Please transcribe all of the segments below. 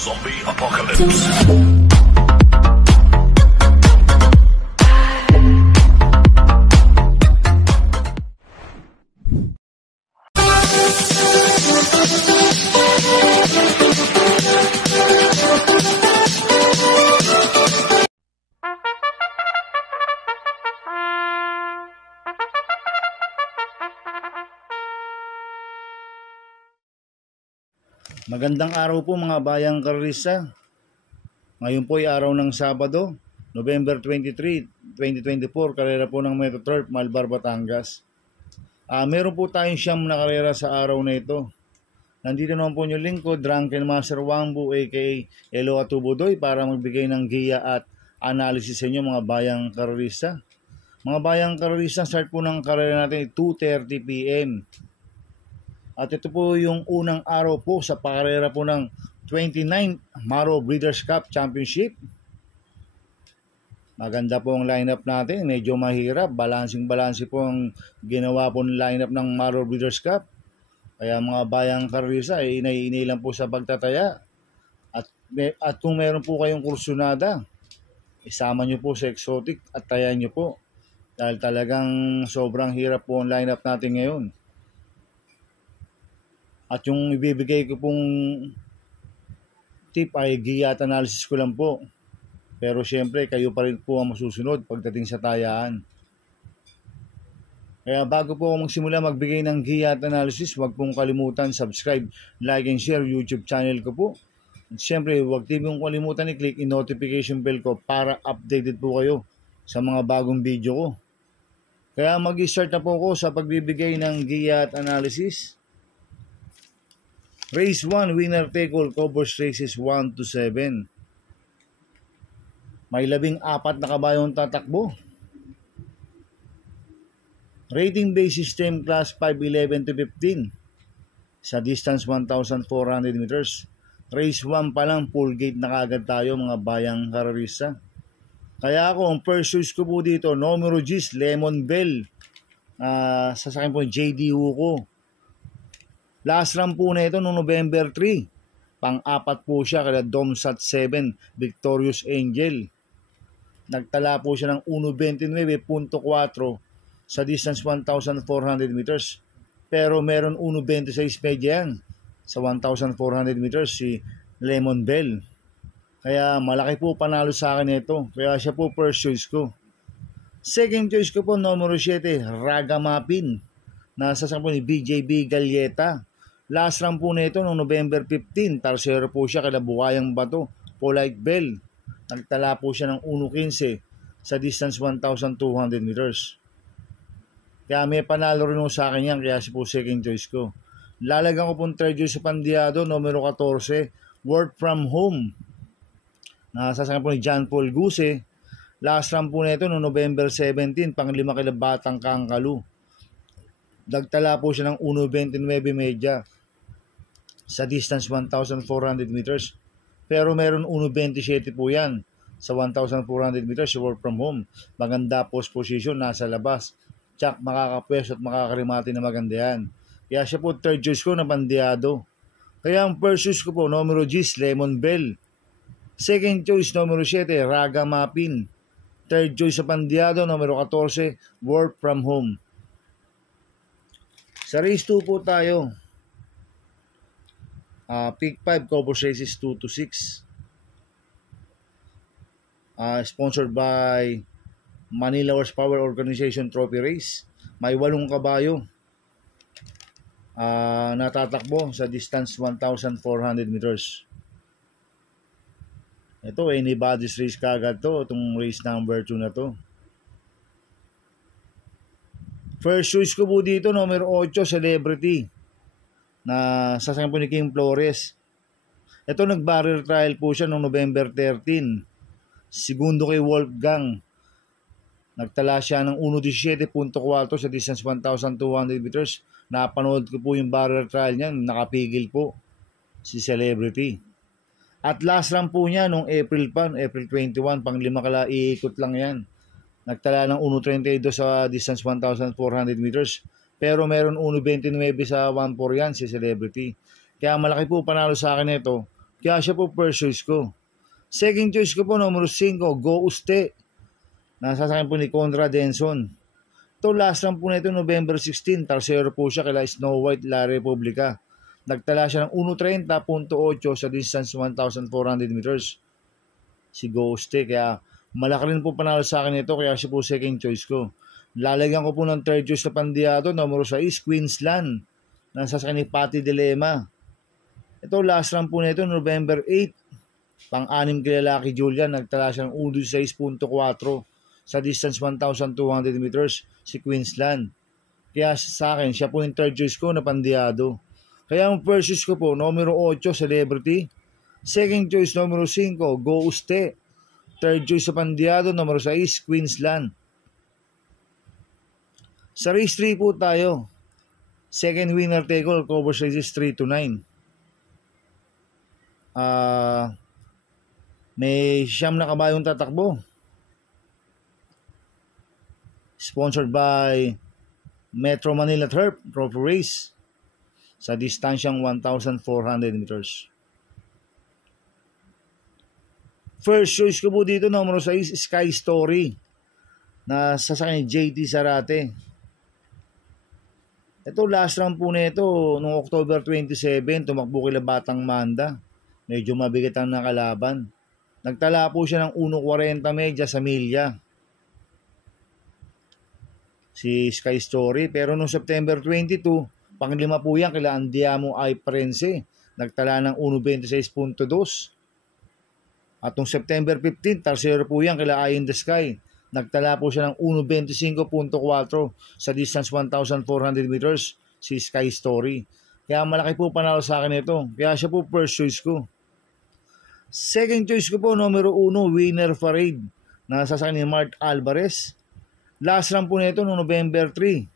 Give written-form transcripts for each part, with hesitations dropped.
Zombie Apocalypse. Magandang araw po mga bayang karerista. Ngayon po ay araw ng Sabado, November 23, 2024, karera po ng Metro Turf, Malbar, Batangas. Meron po tayong siyam na karera sa araw na ito. Nandito naman po yung lingkod, Drunken Master Wambu aka Elo Atubudoy para magbigay ng giya at analysis sa inyo mga bayang karerista. Mga bayang karerista, start po ng karera natin 2:30 PM. At ito po yung unang araw po sa pakarera po ng 29th Maro Breeders' Cup Championship. Maganda po ang lineup natin. Medyo mahirap. Balancing po ang ginawa po ng lineup ng Maro Breeders' Cup. Kaya mga bayang karerista, inay lang po sa pagtataya. At kung meron po kayong kursunada, isama nyo po sa exotic at taya nyo po. Dahil talagang sobrang hirap po ang lineup natin ngayon. At yung ibibigay ko pong tip ay giya at analysis ko lang po. Pero syempre, kayo pa rin po ang masusunod pagdating sa tayaan. Kaya bago po ako magsimula magbigay ng giya at analysis, huwag pong kalimutan subscribe, like and share YouTube channel ko po. At syempre, huwag din pong kalimutan i-click yung notification bell ko para updated po kayo sa mga bagong video ko. Kaya mag-start na po ako sa pagbibigay ng giya at analysis. Race 1, winner take all, covers races 1 to 7. May 14 na kabayong tatakbo. Rating base system class 5'11 to 15. Sa distance 1,400 meters. Race 1 pa lang, full gate na kagad tayo mga bayang karerista. Kaya ako, ang first choice ko po dito, numero 10, Lemon Bell. Sasakin po JD Hugo. Last run po na ito noong November 3. Pang-apat po siya kaya Domsat 7, Victorious Angel. Nagtala po siya ng 1.29.4 sa distance 1,400 meters. Pero meron 1.26 medya yan sa 1,400 meters si Lemon Bell. Kaya malaki po panalo sa akin ito. Kaya siya po first choice ko. Second choice ko po numero 7, Ragamapin. Nasa sa po ni BJB Galleta. Last run po na ito noong November 15. Tarsero po siya kada Buhayang Bato, Polite Bell. Nagtala po siya ng 1.15 sa distance 1,200 meters. Kaya may panalo rin sa akin yan, kaya siya po second choice ko. Lalagyan ko pong third choice sa Pandiado, numero 14, Work From Home. Nasasakan po ni John Paul Guse. Last run po na ito noong November 17, pang-5 kila Batang Kangkalu. Nagtala po siya ng 1.29 medya sa distance 1,400 meters. Pero meron 1.27 po yan sa 1,400 meters, work from home. Maganda post position, nasa labas. Tsak, makakapwesto at makakarimati na maganda yan. Kaya siya po third choice ko na Pandiado. Kaya ang first choice ko po, numero 10, Lemon Bell. Second choice, numero 7, Ragamapin. Third choice sa Pandiado, numero 14, Work From Home. Sa race 2 po tayo. Pick 5, covers races 2 to 6. Sponsored by Manila Horsepower Organization Trophy Race. May 8 kabayo. Natatakbo sa distance 1,400 meters. Ito, anybody's race kagad to. Itong race number 2 na to. First choice ko po dito, numero 8, Celebrity. Na sasakyan po ni King Flores. Ito, nag-barrier trial po siya noong November 13. Segundo kay Wolfgang. Nagtala siya ng 1.17.4 sa distance 1,200 meters. Napanood ko po yung barrier trial niya. Nakapigil po si Celebrity. At last run po niya noong April 21, pang 5 kala iikot lang yan. Nagtala ng 1.32 sa distance 1,400 meters. Pero meron 1.29 sa 1.4 yan si Celebrity. Kaya malaki po panalo sa akin ito. Kaya siya po first choice ko. Second choice ko po, numero 5, Go Uste. Nasasakyan po ni Conrad Denson. Ito, last run po na ito, November 16. Tarsero po siya kila Snow White La Republica. Nagtala siya ng 1:30.8 sa distance 1,400 meters. Si Go Uste. Kaya malaki rin po panalo sa akin ito. Kaya siya po second choice ko. Lalagyan ko po ng third choice na pandiado, numero 6, Queensland. Nasasakyan ni Patty Dilema. Ito, last run po na ito, November 8. Pang-anim kay Lucky Julian. Nagtala siya ng 1:16.4 sa distance 1,200 meters, si Queensland. Kaya sa akin, siya po yung third choice ko na pandiado. Kaya ang first choice ko po, numero 8, Celebrity. Second choice, numero 5, Go Uste. Third choice sa pandiado, numero 6, Queensland. Sa race 3 po tayo. Second winner take all, covers races 3 to 9. May 9 na kabayong tatakbo. Sponsored by Metro Manila Trophy Race sa distansyang 1,400 meters. First choice ko po dito, numero 6, Sky Story, na sasakyan ni JT Zarate. Ito, last round po na ito, noong October 27, tumakbo kila Batang Manda. Medyo mabigat ang nakalaban. Nagtala po siya ng 1:40 medya sa milya. Si Sky Story. Pero noong September 22, panglima po yan kila Andiamo Ay Prense. Nagtala ng 1:26.2. At noong September 15, tarsero po yan kila Eye in the Sky. Nagtala po siya ng 1:25.4 sa distance 1,400 meters, si Sky Story. Kaya malaki po panalo sa akin ito. Kaya siya po first choice ko. Second choice ko po, numero 1, Winner Parade. Nasasakyan ni Mark Alvarez. Last run po nito noong November 3.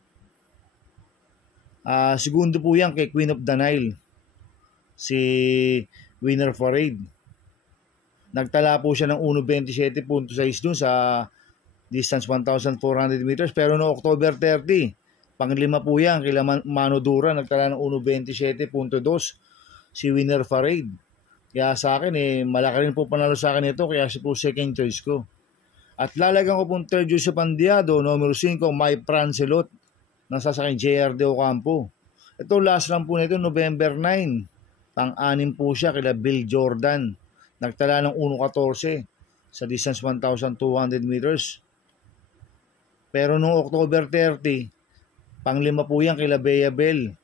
Segundo po yan kay Queen of the Nile, si Winner Parade. Nagtala po siya ng 1:27.6 dun sa distance 1,400 meters. Pero noong October 30, panglima po yan kila Mano Dura. Nagtala ng 1:27.2 si Winner Parade. Kaya sa akin, malaki rin po panalo sa akin ito. Kaya siya po second choice ko. At lalagyan ko pong third choice sa pandiado, numero 5, My Prancelot. Nasasakyan JR De Ocampo. Ito, last run po nito, November 9. Pang-anim po siya kila Bill Jordan. Nagtala ng 1:14 sa distance 1,200 meters. Pero noong October 30, panglima po yan kila Bea Bell,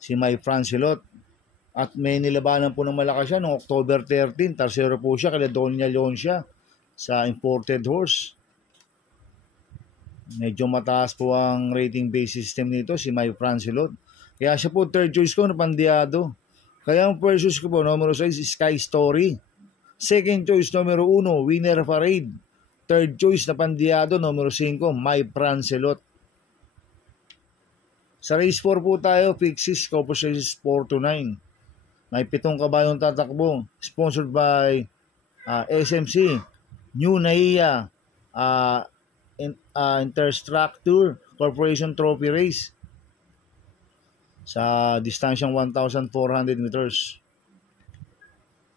si My Prancelot. At may nilabanan po ng malakas siya noong October 13. Tarsero po siya kila Doña Leoncia sa imported horse. Medyo mataas po ang rating base system nito, si My Prancelot. Kaya siya po third choice ko na pandiado. Kaya ang first choice ko po, numero 6, Sky Story. Second choice, numero 1, Winner Parade. Third choice na pandiado, numero 5, My Prancelot. Sa race 4 po tayo, Fixes, Copos races 4 to 9. May 7 kabayong tatakbo. Sponsored by SMC, New Naiya, Interstructure Corporation Trophy Race sa distansyang 1,400 meters.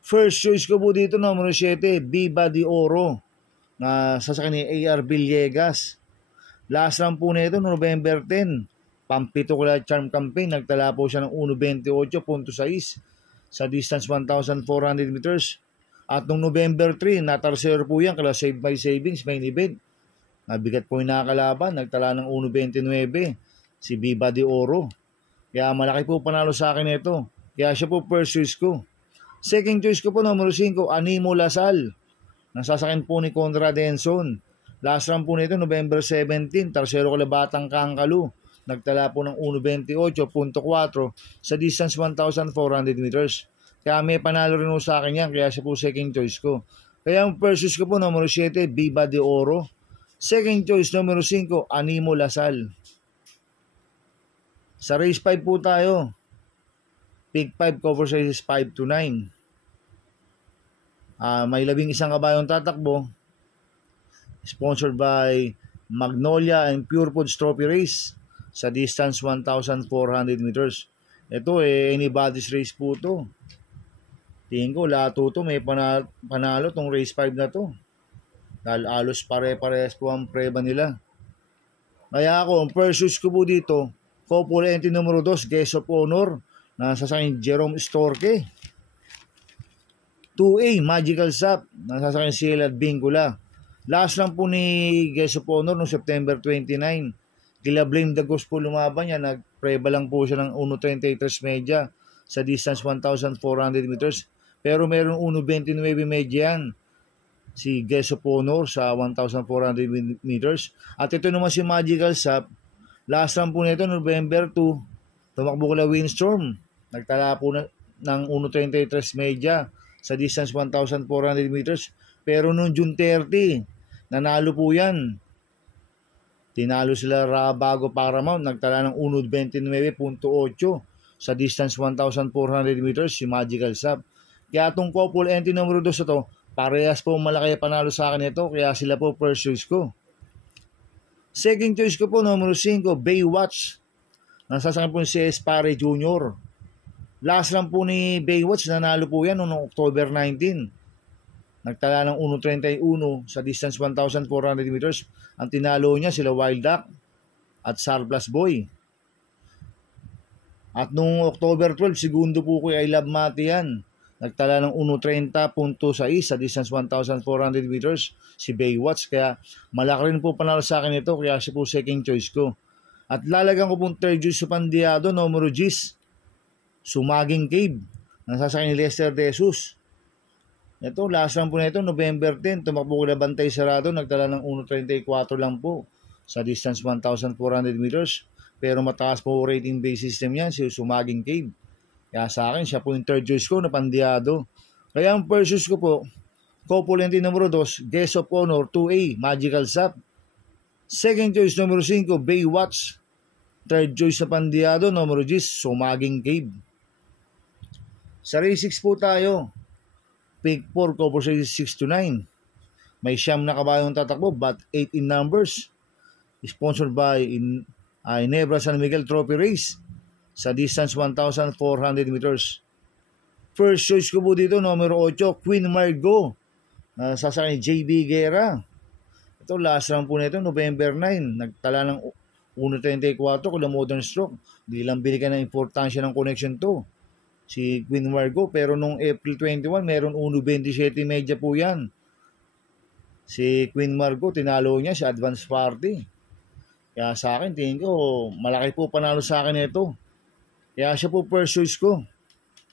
First choice ko po dito, numero 7, Viva de Oro, na sasakyan ni AR Villegas. Last run po na ito, November 10. Pampito ko Charm Campaign. Nagtala po siya ng 1:28.6 sa distance 1,400 meters. At noong November 3, natarsero po yan kala Save My Savings, main event. Nabigat po yung nakakalaban. Nagtala ng 1:29 si Viva de Oro. Kaya malaki po panalo sa akin ito. Kaya siya po first choice ko. Second choice ko po, numero 5, Animo Lasal. Nasasakyan po ni Conrad Denson. Last run po nito, November 17. Tarsero kala Batang Kangkalu. Nagtala po ng 1:28.4 sa distance 1,400 meters. Kaya may panalo rin po sa akin yan. Kaya siya po second choice ko. Kaya ang first choice ko po, numero 7, Viva de Oro. Second choice, numero 5, Animo Lasal. Sa race 5 po tayo. Pick 5, cover races 5 to 9. May 11 kabayong tatakbo. Sponsored by Magnolia and Pure Foods Trophy Race sa distance 1,400 meters. Ito anybody's race po to. Tingin ko lahat to may panalo tong race 5 na to. Dahil alos pare-parehas po ang preba nila. Kaya ako, ang first choice ko po dito, couple entry numero 2, Guest of Honor, nasa sa akin Jerome Storke. 2A, Magical Sap, nasa sa akin Ciel at Bingula. Last lang po ni Guest of Honor noong September 29. Kila Blame the Ghost po lumaban niya. Nagpreba lang po siya ng 1.33 media sa distance 1,400 meters. Pero meron 1.29 media yan. Si Guest of Honor sa 1,400 meters. At ito naman si Magical Sap. Last lang po nito, November 2. Tumakbo kila Windstorm. Nagtala po ng 1.33 media sa distance 1,400 meters. Pero noong June 30, nanalo po yan. Tinalo sila Rabago Paramount, nagtala ng 1.29.8 sa distance 1,400 meters si Magical Sap. Kaya itong couple entry numero 2 na to, parehas po malaki panalo sa akin ito, kaya sila po first choice ko. Second choice ko po, numero 5, Baywatch. Nasasakin po si Espare Jr. Last lang po ni Baywatch, nanalo po yan noong October 19. Nagtala ng 1.31 sa distance 1,400 meters. Ang tinalo niya sila Wild Duck at Surplus Boy. At noong October 12, segundo po ko I Love Mati yan. Nagtala ng 1.30.6 sa distance 1,400 meters si Baywatch. Kaya malaki rin po panalo sa akin ito. Kaya siya po second choice ko. At lalagyan ko pong third choice sa Pandiado, numero 10, Sumaging Cave. Nasasakin ni Lester De Jesus. Ito, last lang po na ito, November 10, tumakbo ko na Bantay Sarado, nagtala ng 1.34 lang po sa distance 1,400 meters. Pero mataas po rating base system yan, si Sumaging Cave. Kaya sa akin, siya po yung third choice ko na Pandiado. Kaya ang first choice ko po, couple entry numero 2, Guest of Honor 2A, Magical Sap. Second choice numero 5, Baywatch. Third choice na Pandiado, numero 10, Sumaging Cave. Sa race 6 po tayo. Pick 4, couple 6 to 9. May siyam na kabayong tatakbo, but 8 in numbers. Sponsored by Ginebra San Miguel Trophy Race sa distance 1,400 meters. First choice ko po dito, numero 8, Queen Margot. Sasakay ni JB Guerra. Ito, last lang po nito, November 9. Nagtala ng 1.34 kula Modern Stroke. Di lang binigyan ng importansya ng connection to si Queen Margot, pero nung April 21 meron 1.27 media po yan. Si Queen Margot, tinalo niya sa advance party. Kaya sa akin, tingin ko malaki po panalo sa akin ito. Kaya siya po first choice ko.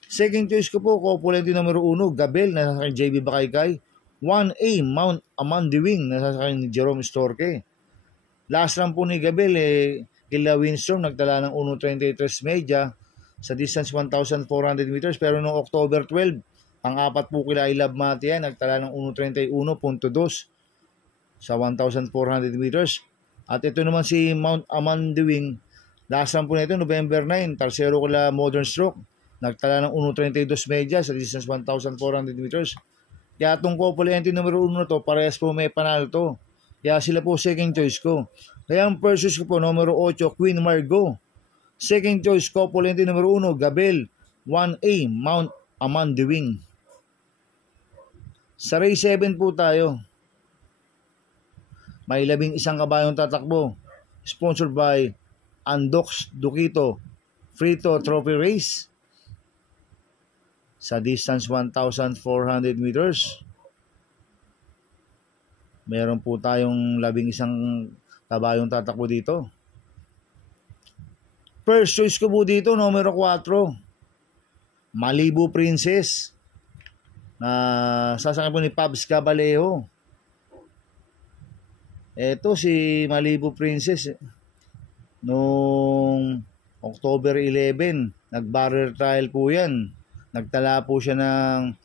Second choice ko po, couple entry numero 1, Gabel, nasasakin JB Bakaykay. 1A, Mount Amandiwing, nasasakin ni Jerome Storke. Last lang po ni Gabel, kila Windstorm, nagtala ng 1.33 media sa distance 1,400 meters. Pero noong October 12, pang-apat po kila I Love Mati yan, nagtala ng 1.31.2 sa 1,400 meters. At ito naman si Mount Amandiwing, last lang po nito, November 9, tarsero kila Modern Stroke, nagtala ng 1.32 media sa distance 1,400 meters. Kaya itong couple entry numero 1 na to, parehas po may panalo to. Kaya sila po second choice ko. Kaya ang first choice ko po, numero 8, Queen Margot. Second choice, couple entry numero 1, Gabel. 1A, Mount Amandiwing. Sa race 7 po tayo. May 11 kabayong tatakbo. Sponsored by Andox Duquito Frito Trophy Race. Sa distance 1,400 meters. Meron po tayong 11 kabayong tatakbo dito. First choice ko po dito, numero 4, Malibu Princess. Sasakay po ni Pabs Cabalejo. Ito si Malibu Princess, noong October 11, nag-barrier trial po yan. Nagtala po siya ng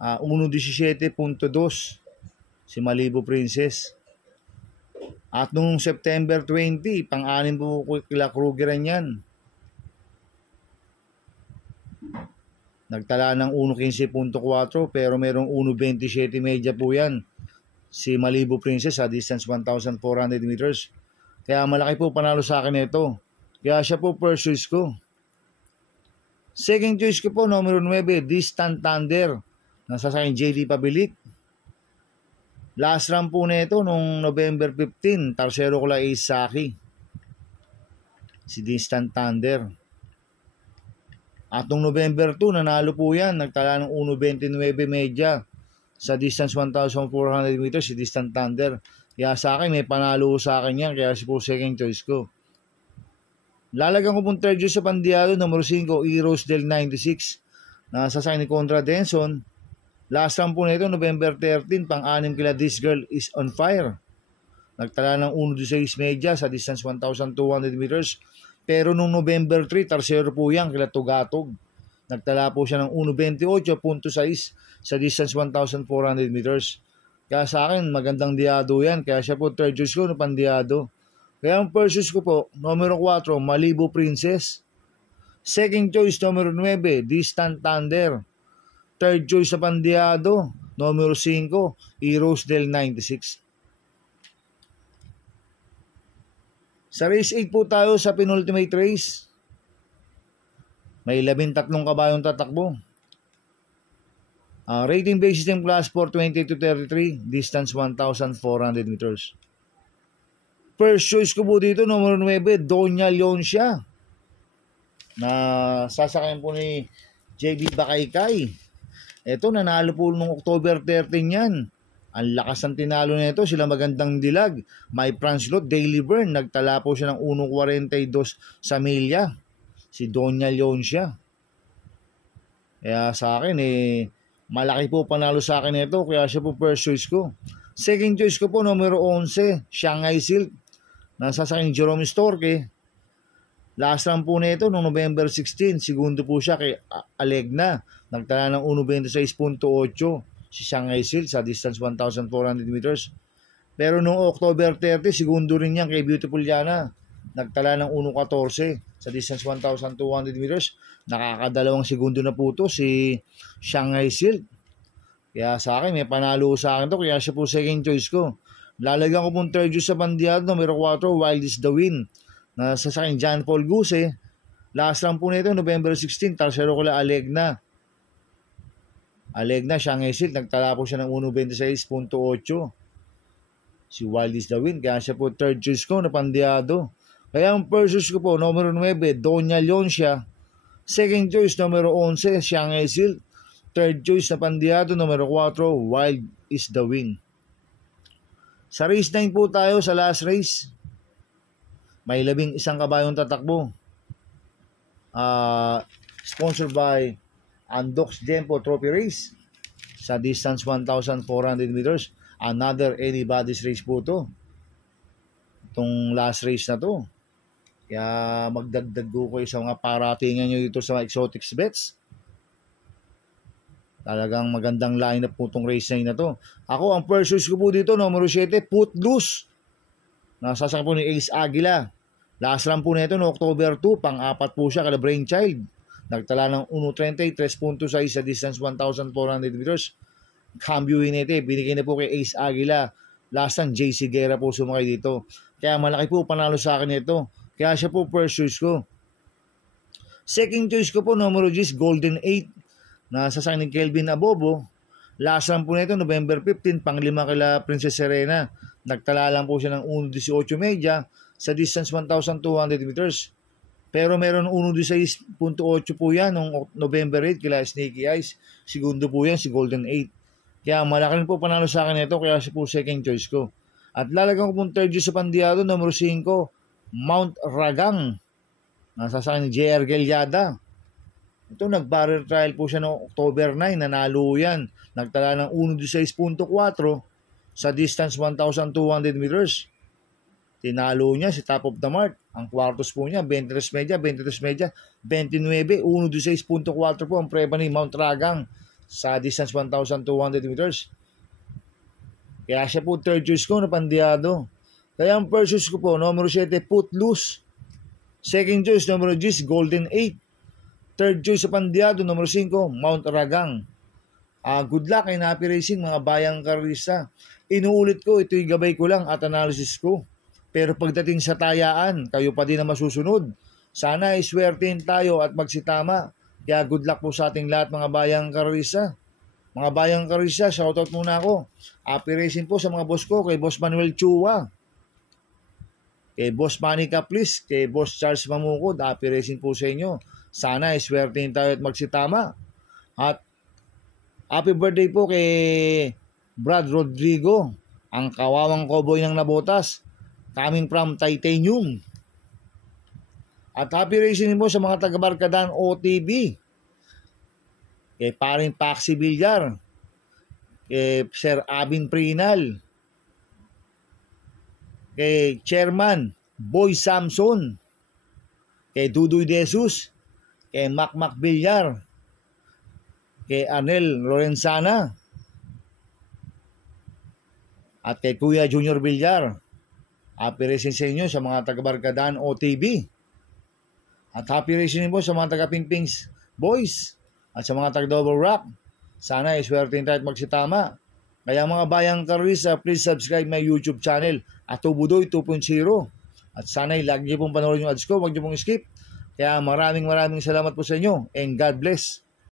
1.17.2 si Malibu Princess. At noong September 20, pang-anim po kila Krugeran yan. Nagtala ng 1.15.4 pero merong 1.27 media po yan si Malibu Princess sa distance 1,400 meters. Kaya malaki po panalo sa akin ito. Kaya siya po first choice ko. Second choice ko po, numero 9, Distant Thunder. Nasa sa akin JD Pabilik. Last run po nito nung November 15, tarsero ko lang Ace Saki. Si Distant Thunder. At nung November 2, nanalo po yan. Nagtala ng 1.29 media sa distance 1,400 meters si Distant Thunder. Kaya sa akin, may panalo sa akin yan. Kaya si po second choice ko. Lalagyan ko pong third choice sa Pandiado, numero 5, Heroes del 96. Nasa sa akin ni Contra Denson. Last run po nito, November 13, pang-anim kila This Girl is on Fire. Nagtala ng 1.16 media sa distance 1,200 meters. Pero nung November 3, tarsero po yan kila Tugatog. Nagtala po siya ng 1.28.6 sa distance 1,400 meters. Kaya sa akin, magandang diado yan. Kaya siya po third choice ko na Pandiado. Kaya ang first choice ko po, numero 4, Malibu Princess. Second choice, numero 9, Distant Thunder. Third choice sa Pandiado, numero 5, Heroes del 96. Sa race 8 po tayo sa penultimate race. May 13 kabayong tatakbo. Rating base system class 420 to 33, distance 1,400 meters. First choice ko po dito, numero 9, Doña Leoncia. Na sasakyan po ni JB Bakaykay. Ito, nanalo po nung October 13 yan. Ang lakas ng tinalo nito, sila magandang dilag. May Franslot, Daily Burn, nagtala po siya ng 1.42 sa milya. Si Doña Leoncia. Kaya sa akin, malaki po panalo sa akin ito, kaya siya po first choice ko. Second choice ko po, numero 11, Shanghai Silk. Nasa sa akin, Jerome Storke. Last run po nito, noong November 16, segundo po siya kay Alegna. Nagtala ng 1.26.8 si Shanghai Silk sa distance 1,400 meters. Pero noong October 30, segundo rin yan kay Beautiful Yana. Nagtala ng 1.14 sa distance 1,200 meters. Nakakadalawang segundo na po to si Shanghai Silk. Kaya sa akin, may panalo sa akin to. Kaya siya po second choice ko. Lalagyan ko pong third choice sa Pandiado, numero 4, Wild is the Wind. Nasa sa akin, John Paul Guse. Last run po nito, November 16, tarsero ko lang Alegna. Shanghai Silk, nagtala po siya ng 1.26.8. Si Wild is the Wind, kaya siya po third choice ko na Pandiado. Kaya ang first choice ko po, numero 9, Doña Leoncia. Second choice, numero 11, Shanghai Silk. Third choice na Pandiado, numero 4, Wild is the Wind. Sa race 9 po tayo, sa last race. May 11 kabayong tatakbo. Sponsored by Andox Gempo Trophy Race. Sa distance 1,400 meters. Another anybody's race po to. Itong last race na to. Kaya magdagdag ko kayo sa mga paratingan nyo dito sa mga exotics bets. Talagang magandang lineup po itong race na to. Ako, ang first choice ko po dito, numero 7, Footloose. Nasasakyan po ni Ace Aguila. Last run po nito no October 2, pang-apat po siya kada Brainchild. Nagtala ng 1.33.6 sa distance 1,400 meters. Cambio nito, binigay na po kay Ace Aguila. Last run, JC Guerra po sumakay dito. Kaya malaki po panalo sa akin ito. Kaya siya po first choice ko. Second choice ko po, numero 10, Golden 8. Nasasakyan ni Kelvin Abobo. Last run po nito, November 15, pang-5 kila Princess Serena. Nagtala lang po siya ng 1.18 media sa distance 1,200 meters. Pero meron 1.16.8 po yan noong November 8 kila Sneaky Eyes. Segundo po yan si Golden 8. Kaya malaki rin po panalo sa akin ito, kaya siya po second choice ko. At lalagyan ko pong third choice sa Pandiado, numero 5, Mount Ragang. Nasasakyan ni JR Gelyada. Ito, nag-barrel trial po siya noong October 9, nanalo yan. Nagtala ng 1.16.4 sa distance 1,200 meters. Tinalo niya si Top of the Mark. Ang kwartos po niya, 23 media, 29, 1.16.4 po ang preba ni Mount Ragang sa distance 1,200 meters. Kaya siya po third choice ko na Pandiado. Kaya ang first choice ko po, numero 7, Footloose. Second choice, numero 10, Golden 8. Third choice sa Pandiado, numero 5, Mount Ragang. Good luck and happy racing mga bayang karista. Inuulit ko, ito'y gabay ko lang at analysis ko. Pero pagdating sa tayaan, kayo pa din na masusunod. Sana iswertein tayo at magsitama Kaya good luck po sa ating lahat mga bayang karorista. Mga bayang karorista, shoutout muna ako. Happy racing po sa mga boss ko, kay Boss Manuel Chua, kay Boss Manny Caplis, kay Boss Charles Mamukod. Happy racing po sa inyo. Sana iswertein tayo at magsitama. At happy birthday po kay Brad Rodrigo, ang kawawang cowboy ng nabotas, coming from Titanium. At happy racing po sa mga taga-Barkadan OTB, kay paring Paxi Villar, kay Sir Abin Prinal, kay Chairman Boy Samson, kay Dudoy Jesus, kay Mac Villar, kay Anel Lorenzana, at kay Kuya Junior Villar. Happy racing sa inyo sa mga taga-Barkadan OTB. At happy racing po sa mga taga-Pingpings Boys at sa mga taga-Double Rock. Sana iswertein tayo at magsitama. Kaya mga bayang karorista, please subscribe my YouTube channel at Tubudoy 2.0. At sana lagi niyo pong panoorin yung ads ko, huwag niyo pong skip. Kaya maraming salamat po sa inyo and God bless.